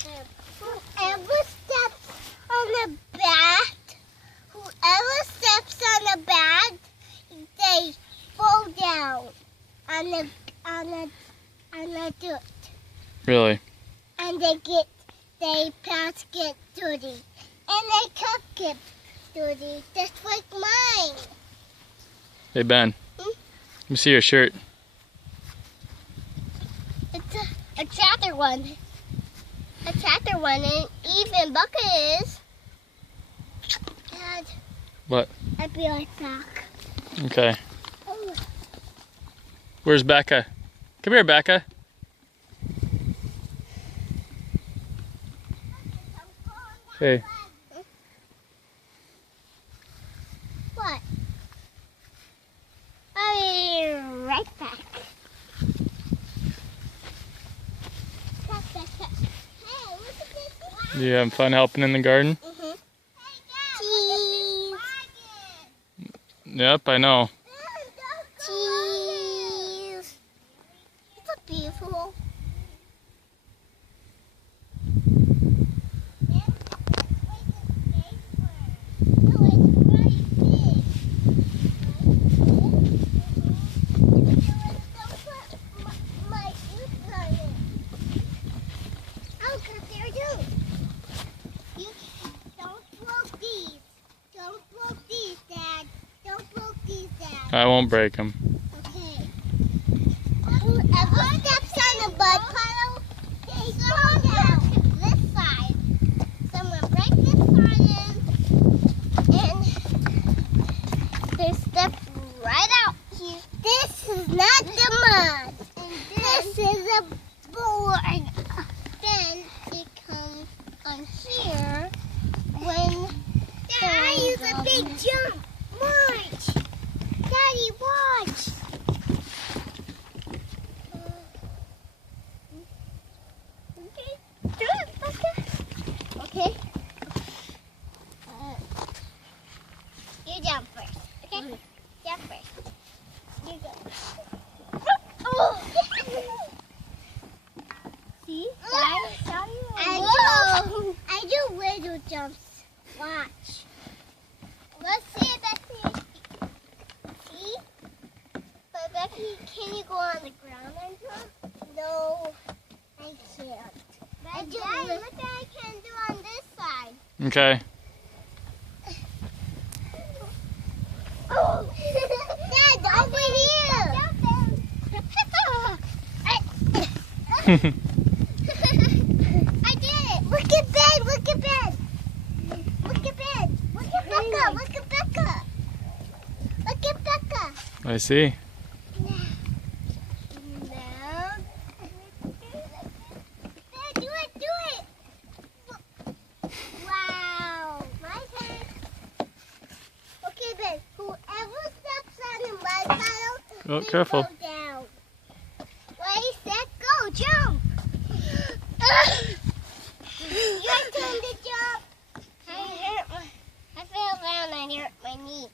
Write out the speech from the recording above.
Whoever steps on the bat, they fall down on the dirt. Really? And they pass get dirty. And they cup get dirty, just like mine. Hey Ben, let me see your shirt. It's a tractor one. A tractor one, and even Bucket is. Dad. What? I'll be right back. Okay. Oh. Where's Becca? Come here, Becca. Hey. What? I'll be right back. Hey, look at this. You having fun helping in the garden? Mm-hmm. Cheese. Yep, I know. Cheese. It's so beautiful. I won't break them. Okay. Whoever steps on the mud puddle, they fall down this side. Someone break this side in, and they step right out here. This is not the mud. This is a board. Then it comes on here when I use a big jump. Watch. Daddy, watch! Okay, do it, Buster. Okay. You jump first, okay? Jump first. You go. Oh! See? I do little jumps. Watch. Let's see if that's See? But Becky, can you go on the ground and jump? No, I can't. But Daddy, look what I can do on this side. Okay. Oh! Dad, over here! I did it! Look at Ben! Look at Ben! Look at Ben! Look at Becca! Look at Becca! Look at Becca! I see. No. Do it! Wow. My turn. Okay, Ben. Whoever steps on the mud puddle, Oh, they careful. go down. Ready, set, go. Jump. Your turn to jump. I fell down and hurt my knee.